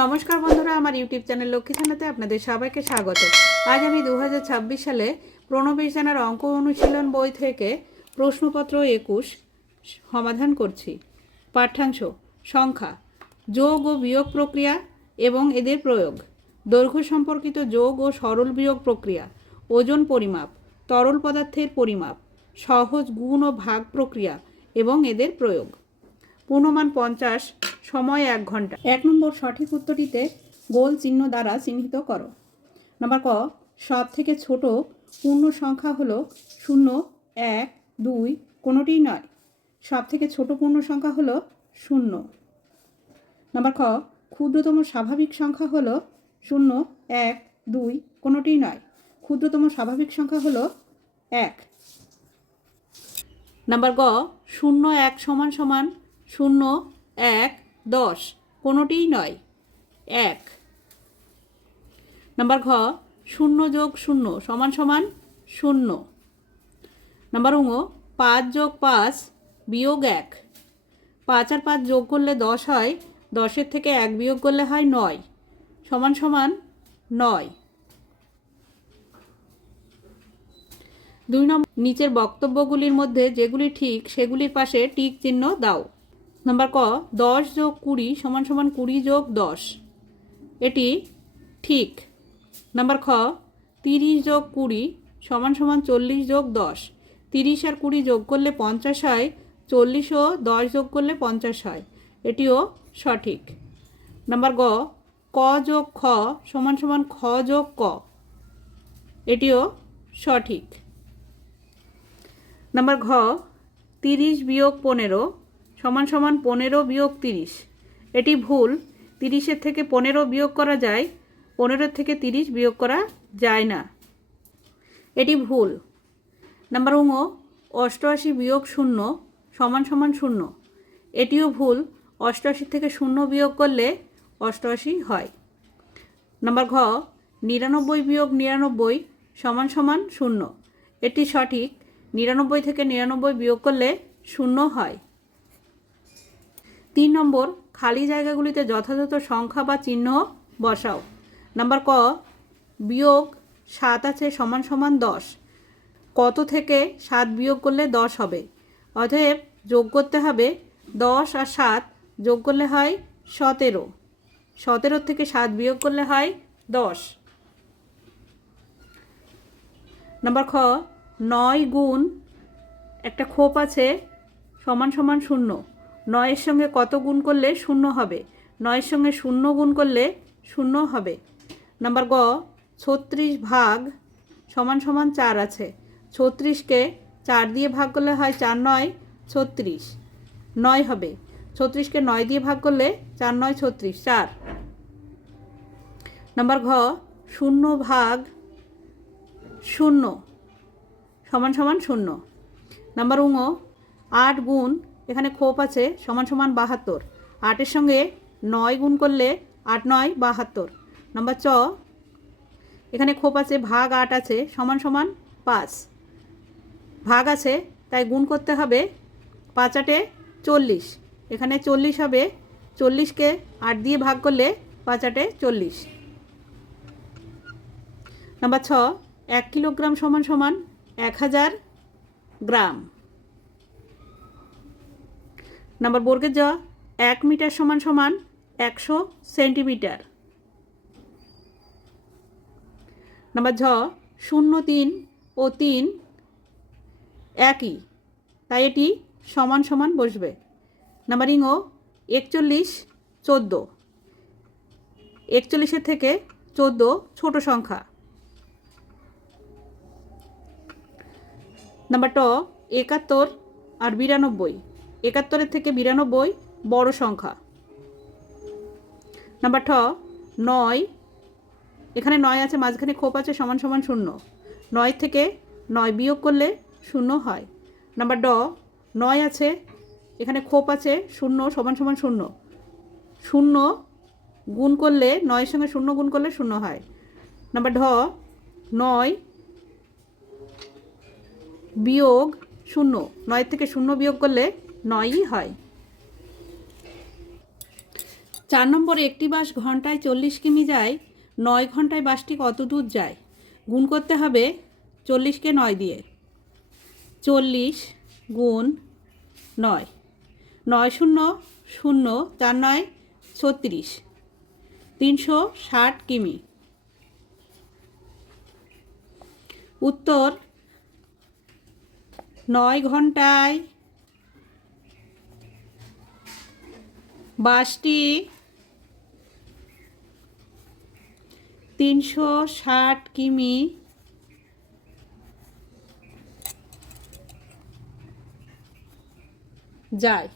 নমস্কার বন্ধুরা, আমার ইউটিউব চ্যানেল লক্ষ্মী ছানাতে আপনাদের সবাইকে স্বাগত। আজ আমি 2026 সালে প্রণবেশ জানার অঙ্ক অনুশীলন বই থেকে প্রশ্নপত্র 21 সমাধান করছি। পাঠ্যাংশ: সংখ্যা, যোগ ও বিয়োগ প্রক্রিয়া এবং এদের প্রয়োগ, দৈর্ঘ্য সম্পর্কিত যোগ ও সরল বিয়োগ প্রক্রিয়া, ওজন পরিমাপ, তরল পদার্থের পরিমাপ, সহজ গুণ ও ভাগ প্রক্রিয়া এবং এদের প্রয়োগ। পূর্ণমান 50, সময় 1 ঘন্টা। 1 নম্বর সঠিক উত্তরটিতে গোল চিহ্ন দ্বারা চিহ্নিত করো। নাম্বার ক, সব থেকে ছোট পূর্ণ সংখ্যা হলো 0, 1, 2, কোনোটিই নয়। সব থেকে ছোট পূর্ণ সংখ্যা হলো 0। নাম্বার খ, ক্ষুদ্রতম স্বাভাবিক সংখ্যা হলো 0, 1, 2, কোনোটিই নয়। ক্ষুদ্রতম স্বাভাবিক সংখ্যা হলো 1। নাম্বার গ, 0, 1 সমান সমান 0, 1, 10, কোনোটিই নয়, 1। নাম্বার ঘ, 0 যোগ 0 সমান সমান 0। নাম্বার ঙ, 5 যোগ 5 বিয়োগ 1। 5 আর 5 যোগ করলে 10 হয়, 10-এর থেকে 1 বিয়োগ করলে হয় 9, সমান সমান 9। 2 নম্বর, নিচের বক্তব্যগুলির মধ্যে যেগুলি ঠিক সেগুলির পাশে টিক চিহ্ন দাও। নাম্বার ক, 10 যোগ 20 সমান সমান 20 যোগ 10, এটি ঠিক। নাম্বার খ, 30 যোগ 20 সমান সমান 40 যোগ 10। 30 আর 20 যোগ করলে 50 হয়, 40 ও 10 যোগ করলে 50 হয়, এটিও সঠিক। নাম্বার গ, ক যোগ খ সমান সমান খ যোগ ক, এটিও সঠিক। নাম্বার ঘ, 30 বিয়োগ 15 সমান সমান 15 বিয়োগ 30, এটি ভুল। 30-এর থেকে 15 বিয়োগ করা যায়, 15-এর থেকে 30 বিয়োগ করা যায় না, এটি ভুল। নাম্বার ঙ, 88 বিয়োগ 0 সমান সমান 0, এটিও ভুল। 88 থেকে 0 বিয়োগ করলে 88 হয়। নাম্বার ঘ, 99 বিয়োগ 99 সমান সমান 0, এটি সঠিক। 99 থেকে 99 বিয়োগ করলে 0 হয়। 3 নম্বর, খালি জায়গাগুলিতে যথাযথ সংখ্যা বা চিহ্ন বসাও। নাম্বার ক, বিয়োগ 7 আছে সমান সমান 10। কত থেকে 7 বিয়োগ করলে 10 হবে? অতএব যোগ করতে হবে 10 আর 7 যোগ করলে হয় 17। 17 থেকে 7 বিয়োগ করলে হয় 10। নাম্বার খ, 9 গুণ একটা খোপ আছে সমান সমান 0। 9-এর সঙ্গে কত গুণ করলে 0 হবে? 9-এর সঙ্গে 0 গুণ করলে 0 হবে। নাম্বার গ, 36 ভাগ সমান সমান 4 আছে। 36-কে 4 দিয়ে ভাগ করলে হয় 4 9 36, 9 হবে। 36-কে 9 দিয়ে ভাগ করলে 4 9 36, 4। নাম্বার ঘ, 0 ভাগ 0 সমান সমান 0। নাম্বার ঙ, 8 গুণ এখানে খোপ আছে সমান সমান 72। 8-এর সঙ্গে 9 গুণ করলে 8 9 72। নাম্বার চ, এখানে খোপ আছে ভাগ 8 আছে সমান সমান 5। ভাগ আছে তাই গুণ করতে হবে, 5 8 40, এখানে 40 হবে। 40-কে 8 দিয়ে ভাগ করলে 5 8 40। নাম্বার ছ, 1 কিলোগ্রাম সমান সমান 1000 গ্রাম। নাম্বার বর্গের জ, 1 মিটার সমান সমান 100 সেন্টিমিটার। নাম্বার ঝ, 0 3 ও 3 একই, তাই এটি সমান সমান বসবে। নাম্বার ঙ, 41 14। 41-এর থেকে 14 ছোট সংখ্যা। নাম্বার ট, 71 আর 92। 71-এর থেকে 92 বড় সংখ্যা। নাম্বার ঠ, 9, এখানে 9 আছে মাঝখানে খোপ আছে সমান সমান 0। 9 থেকে 9 বিয়োগ করলে 0 হয়। নাম্বার ড, 9 আছে এখানে খোপ আছে 0 সমান সমান 0। 0 গুণ করলে 9-এর সঙ্গে 0 গুণ করলে 0 হয়। নাম্বার ঢ, 9 বিয়োগ 0, 9 থেকে 0 বিয়োগ করলে 9ই হয়। 4 নম্বরে একটি বাস ঘন্টায় 40 কিমি যায়, 9 ঘন্টায় বাসটি কত দূর যায়? গুণ করতে হবে 40কে 9 দিয়ে। 40 গুণ 9, 9 শূন্য শূন্য, 4 9 36, 360 কিমি। উত্তর 9 ঘন্টায় বাসটি 360 কিমি যায়।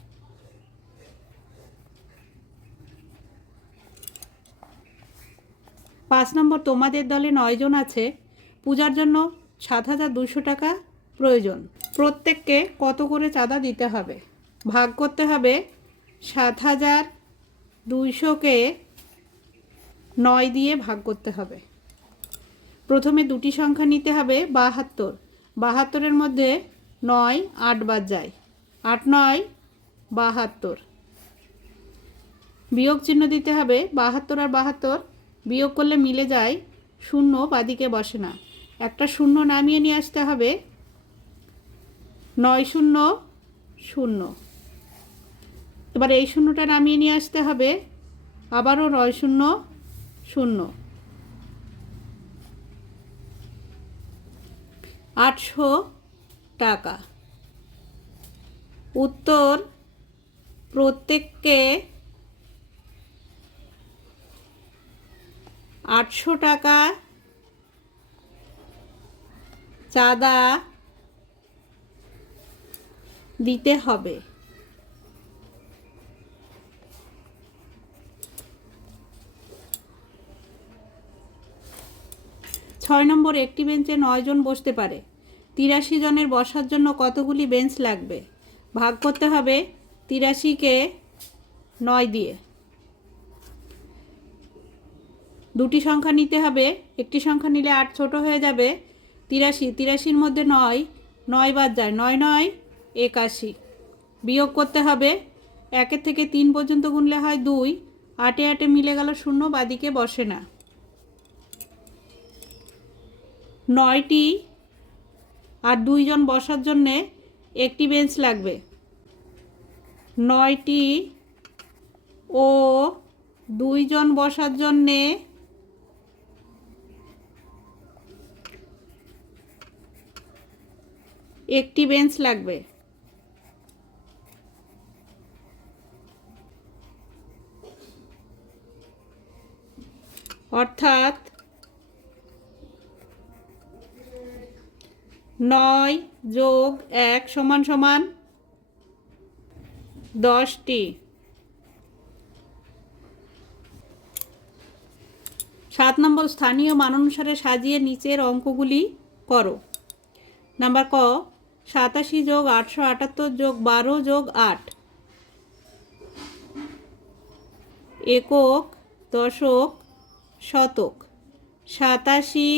5 নম্বর, তোমাদের দলে 9 জন আছে, পূজার জন্য 7,200 টাকা প্রয়োজন। প্রত্যেককে কত করে চাঁদা দিতে হবে? ভাগ করতে হবে 7,200কে 9 দিয়ে ভাগ করতে হবে। প্রথমে দুটি সংখ্যা নিতে হবে 72, 72-এর মধ্যে 9 8 বাদ যায়, 8 9 72। বিয়োগ চিহ্ন দিতে হবে, 72 আর 72 বিয়োগ করলে মিলে যায়, শূন্য বাদিকে বসে না, একটা শূন্য নামিয়ে নিয়ে আসতে হবে, 9 শূন্য শূন্য। এবার এই শূন্যটা নামিয়ে নিয়ে আসতে হবে, আবারও 9 শূন্য শূন্য। 800 টাকা। উত্তর প্রত্যেককে 800 টাকা চাঁদা দিতে হবে। 6 নম্বর, একটি বেঞ্চে 9 জন বসতে পারে, 83 জনের বসার জন্য কতগুলি বেঞ্চ লাগবে? ভাগ করতে হবে 83কে 9 দিয়ে। দুটি সংখ্যা নিতে হবে, একটি সংখ্যা নিলে 8 ছোট হয়ে যাবে, 83, 83-র মধ্যে 9 9 বাদ যায়, 9 9 81। বিয়োগ করতে হবে, 1 থেকে 3 পর্যন্ত গুনলে হয় 2, 8 8 মিলে গেল, শূন্য বাদিকে বসে না। 9টি আর 2 জন বসার জন্যে একটি বেঞ্চ লাগবে। 9টি ও 2 জন বসার জন্যে একটি বেঞ্চ লাগবে। অর্থাৎ 9 যোগ 1 সমান সমান 10টি। 7 নম্বর, স্থানীয় মানানুসারে সাজিয়ে নিচের অঙ্কগুলি করো। নাম্বার ক, 87 যোগ 878 যোগ 12 যোগ 8, একক, দশক, শতক। 87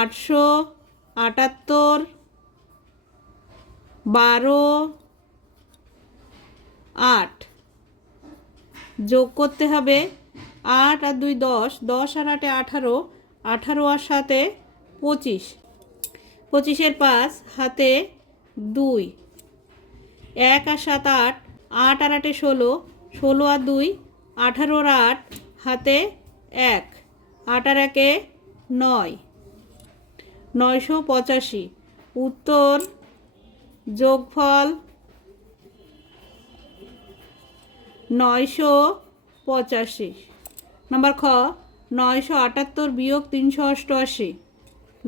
878 12 8 যোগ করতে হবে, 8 আর 2 10, 10 আর 8 18, 18 আর 7 25, 25-এর 5 হাতে 2, 1 আর 7 8, 8 আর 8 16, 16 আর 2 18 আর 8 হাতে 1, 8 আর 1 9, 985। উত্তর যোগফল 985। নাম্বার খ, 978 বিয়োগ 388,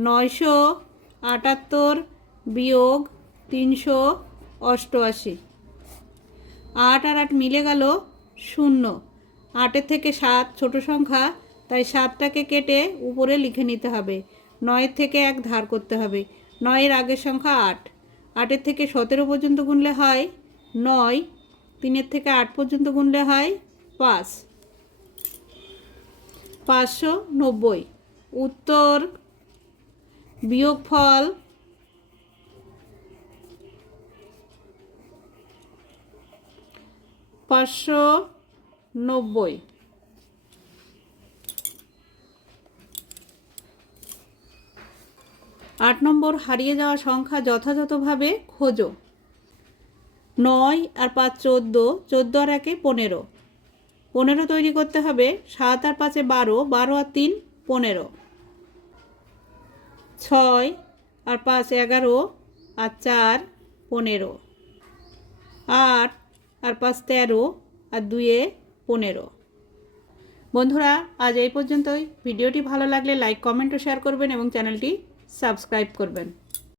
978 বিয়োগ 388। 8 আর 8 মিলে গেল, শূন্য। 8-এর থেকে 7 ছোট সংখ্যা, তাই 7টাকে কেটে উপরে লিখে নিতে হবে। 9-এর থেকে 1 ধার করতে হবে, 9-এর আগের সংখ্যা 8, 8-এর থেকে 17 পর্যন্ত গুনলে হয় 9, 3-এর থেকে 8 পর্যন্ত গুনলে হয় 5, 590। উত্তর বিয়োগফল 590। 590। 8 নম্বর, হারিয়ে যাওয়া সংখ্যা যথাযথভাবে খোঁজো। 9 আর 5 14, 14 আর 1 15, 15 তৈরি করতে হবে। 7 আর 5 12, 12 আর 3 15, 6 আর 5 11 আর 4 15, 8 আর 5 13 আর 2 15। বন্ধুরা, আজ এই পর্যন্তই। ভিডিওটি ভালো লাগলে লাইক, কমেন্ট ও শেয়ার করবেন এবং চ্যানেলটি সাবস্ক্রাইব করবেন।